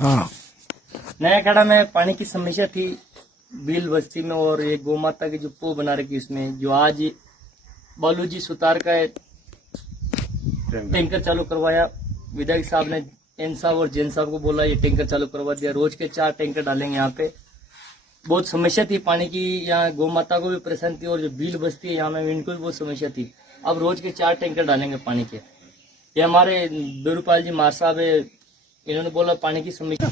हाँ। नया खड़ा में पानी की समस्या थी बिल बस्ती में, और ये गौ माता की जो पो बना रखी उसमें, जो आज बालूजी सुतार का टैंकर चालू करवाया। विधायक साहब ने एन साहब और जैन साहब को बोला ये टैंकर चालू करवा दिया। रोज के 4 टैंकर डालेंगे यहाँ पे। बहुत समस्या थी पानी की, यहाँ गौ माता को भी परेशान थी, और जो बिल बस्ती है यहाँ में इनको भी बहुत समस्या थी। अब रोज के 4 टैंकर डालेंगे पानी के। ये हमारे बेरूपाल जी मार साहब है, इन्होंने बोला पानी की समस्या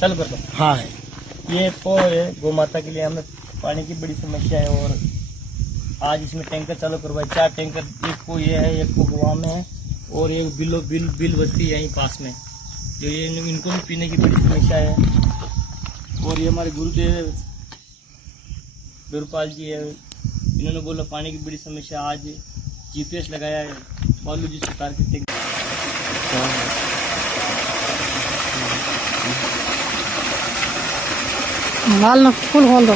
चल कर दो। हाँ। ये पो है गौ माता के लिए, हमें पानी की बड़ी समस्या है, और आज इसमें टैंकर चालू करवाए। 4 टैंकर, एक को ये है, एक को गोवा में है, और एक बिल बस्ती है यहीं पास में, जो ये इनको भी पीने की बड़ी समस्या है। और ये हमारे गुरुदेव बेरूपाल जी है, इन्होंने बोला पानी की बड़ी समस्या। आज GPS लगाया है बालूजी सरकार के टैंकर। माल न फुल खोल दो।